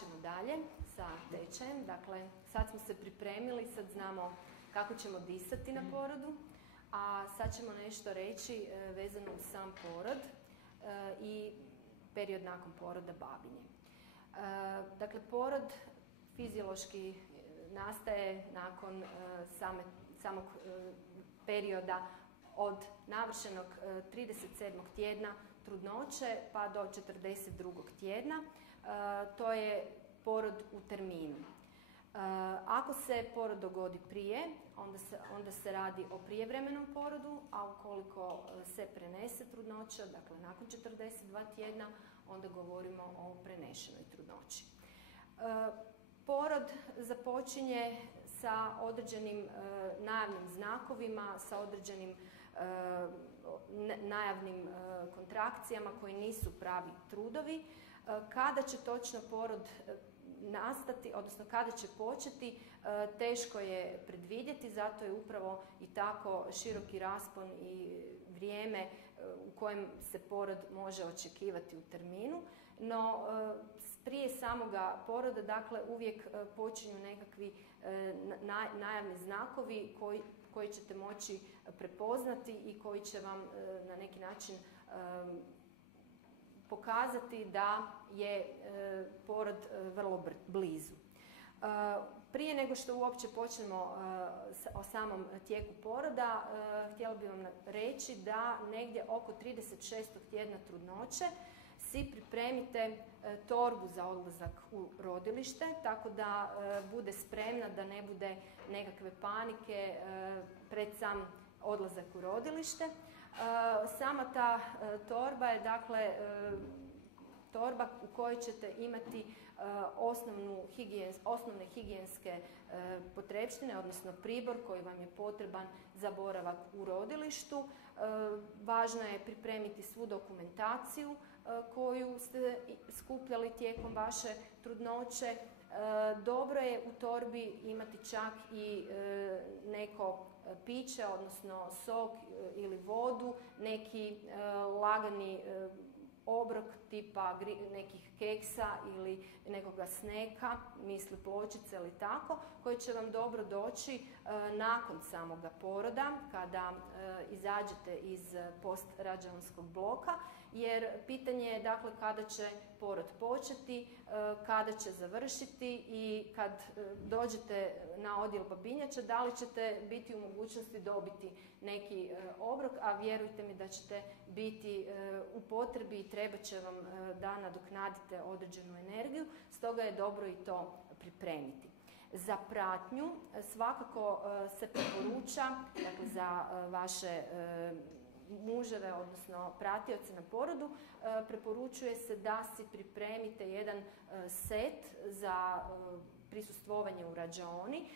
ćemo dalje sa tečajem. Dakle, sad smo se pripremili, sad znamo kako ćemo disati na porodu, a sad ćemo nešto reći vezano uz sam porod i period nakon poroda, babinje. Dakle, porod fiziološki nastaje nakon samog perioda od navršenog 37. tjedna trudnoće pa do 42. tjedna. To je porod u terminu. Ako se porod dogodi prije, onda se radi o prijevremenom porodu, a ukoliko se prenese trudnoća, dakle nakon 42 tjedna, onda govorimo o prenešenoj trudnoći. Porod započinje sa određenim najavnim znakovima, sa određenim najavnim kontrakcijama koji nisu pravi trudovi. Kada će točno porod nastati, odnosno kada će početi, teško je predvidjeti, zato je upravo i tako široki raspon i vrijeme u kojem se porod može očekivati u terminu. No, prije samoga poroda, dakle, uvijek počinju nekakvi najavni znakovi koji ćete moći prepoznati i koji će vam na neki način pokazati da je porod vrlo blizu. Prije nego što uopće počnemo o samom tijeku poroda, htjela bih vam reći da negdje oko 36. tjedna trudnoće si pripremite torbu za odlazak u rodilište, tako da bude spremna, da ne bude nekakve panike pred sam odlazak u rodilište. Sama ta torba je, dakle, torba u kojoj ćete imati osnovne higijenske potrepštine, odnosno pribor koji vam je potreban za boravak u rodilištu. Važno je pripremiti svu dokumentaciju koju ste skupljali tijekom vaše trudnoće. Dobro je u torbi imati čak i neko piće, odnosno sok ili vodu, neki lagani obrok tipa nekih keksa ili nekoga sneka, misli pločice ili tako, koji će vam dobro doći nakon samoga poroda, kada izađete iz postrađaonskog bloka, jer pitanje je, dakle, kada će porod početi, kada će završiti i kad dođete na odjel babinjača, da li ćete biti u mogućnosti dobiti neki obrok, a vjerujte mi da ćete biti u potrebi i treba će vam da nadoknadite određenu energiju, stoga je dobro i to pripremiti. Za pratnju svakako se preporuča, dakle, za vaše muževe, odnosno pratioce na porodu, preporučuje se da si pripremite jedan set za prisustvovanje u rađaoni.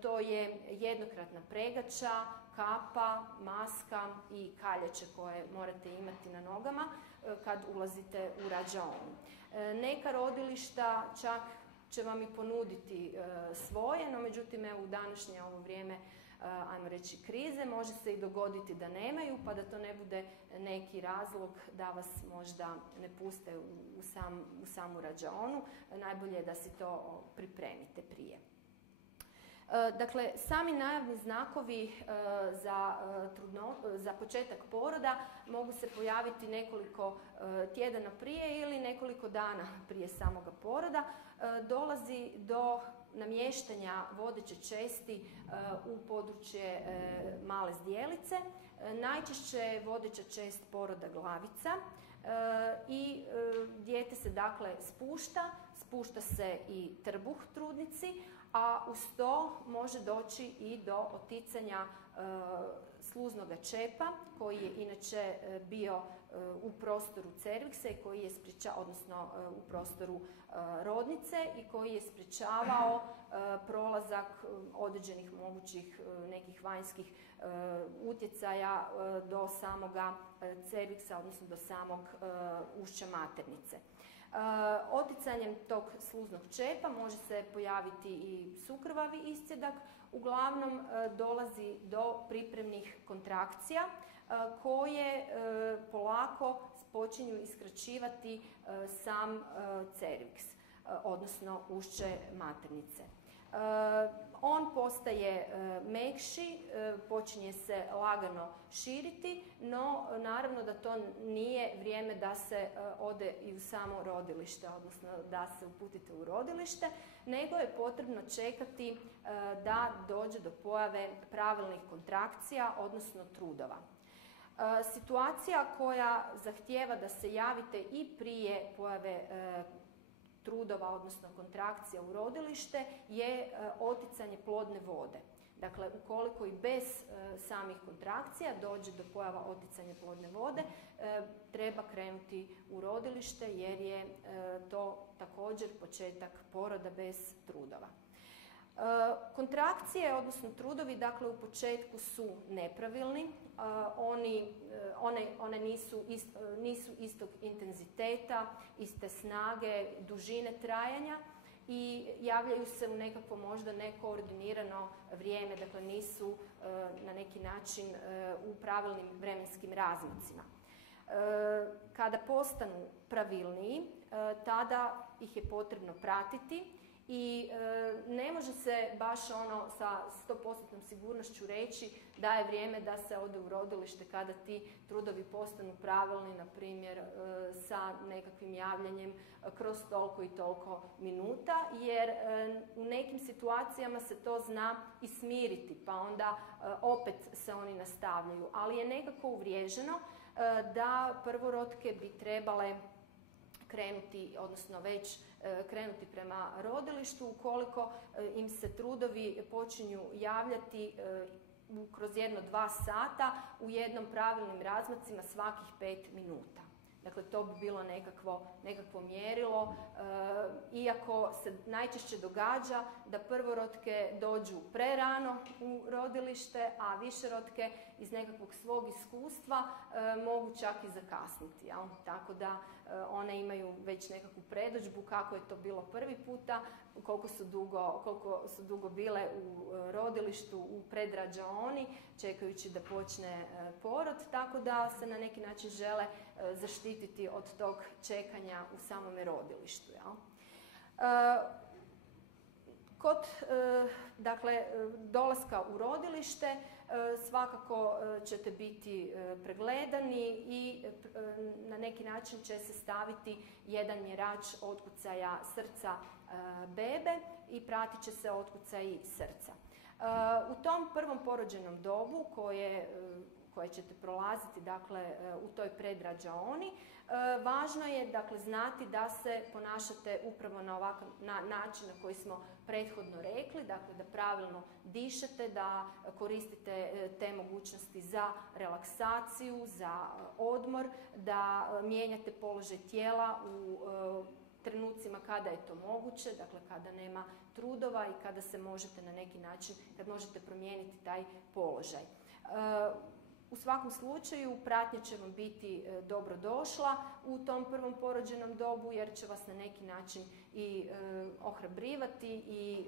To je jednokratna pregača, kapa, maska i kaljače koje morate imati na nogama kad ulazite u rađaonu. Neka rodilišta čak će vam i ponuditi svoje, no međutim, evo, u današnje ovo vrijeme, ajmo reći, krize, može se i dogoditi da nemaju, pa da to ne bude neki razlog da vas možda ne puste u samu rađaonu. Najbolje je da si to pripremite prije. Dakle, sami najavni znakovi za početak poroda mogu se pojaviti nekoliko tjedana prije ili nekoliko dana prije samoga poroda. Dolazi do namještanja vodeće česti u područje male zdjelice. Najčešće je vodeća čest poroda glavica i dijete se, dakle, spušta se i trbuh trudnici, a uz to može doći i do oticanja sluznoga čepa koji je inače bio u prostoru cerviksa i koji je odnosno u prostoru rodnice i koji je sprječavao prolazak određenih mogućih nekih vanjskih utjecaja do samoga cerviksa, odnosno do samog ušća maternice. Oticanjem tog sluznog čepa može se pojaviti i sukrvavi iscjedak. Uglavnom dolazi do pripremnih kontrakcija koje polako počinju iskraćivati sam cerviks. odnosno ušće maternice. On postaje mekši, počinje se lagano širiti, no naravno da to nije vrijeme da se ode i u samo rodilište, odnosno da se uputite u rodilište, nego je potrebno čekati da dođe do pojave pravilnih kontrakcija, odnosno trudova. Situacija koja zahtijeva da se javite i prije pojave trudova, odnosno kontrakcija u rodilište, je oticanje plodne vode. Dakle, ukoliko i bez samih kontrakcija dođe do pojava oticanja plodne vode, treba krenuti u rodilište jer je to također početak poroda bez trudova. Kontrakcije, odnosno trudovi, dakle, u početku su nepravilni, one nisu istog intenziteta, iste snage, dužine trajanja i javljaju se u nekako možda nekoordinirano vrijeme, dakle nisu na neki način u pravilnim vremenskim razmacima. Kada postanu pravilniji, tada ih je potrebno pratiti i ne može se baš sa 100% sigurnošću reći da je vrijeme da se ode u rodilište kada ti trudovi postanu pravilni, na primjer sa nekakvim javljanjem kroz toliko i toliko minuta, jer u nekim situacijama se to zna i smiriti, pa onda opet se oni nastavljaju. Ali je nekako uvriježeno da prvorotke bi trebale krenuti, odnosno već krenuti prema rodilištu ukoliko im se trudovi počinju javljati kroz 1-2 sata u jednom pravilnim razmacima svakih 5 minuta. Dakle, to bi bilo nekakvo mjerilo, iako se najčešće događa da prvorotke dođu prerano u rodilište, a višerotke iz nekakvog svog iskustva mogu čak i zakasniti. Jel? Tako da one imaju već nekakvu predodžbu kako je to bilo prvi puta, koliko su dugo bile u rodilištu, u predrađaoni, čekajući da počne porod, tako da se na neki način žele zaštititi od tog čekanja u samome rodilištu. Jel? Kod dolaska u rodilište svakako ćete biti pregledani i na neki način će se staviti jedan mjerač otkucaja srca bebe i pratit će se otkucaji srca. U tom prvom porođenom dobu koje ćete prolaziti u toj predrađaoni, važno je znati da se ponašate upravo na ovakav način na koji smo prethodno rekli, dakle da pravilno dišete, da koristite te mogućnosti za relaksaciju, za odmor, da mijenjate položaj tijela u trenucima kada je to moguće, dakle kada nema trudova i kada se možete na neki način, kad možete promijeniti taj položaj. U svakom slučaju pratnja će vam biti dobro došla u tom prvom porođenom dobu jer će vas na neki način i ohrabrivati i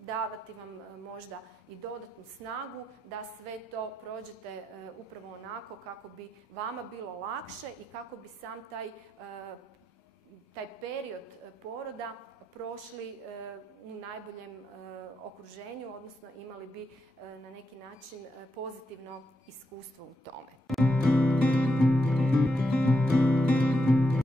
davati vam možda i dodatnu snagu da sve to prođete upravo onako kako bi vama bilo lakše i kako bi sam taj period poroda prošli u najboljem okruženju, odnosno imali bi na neki način pozitivno iskustvo u tome.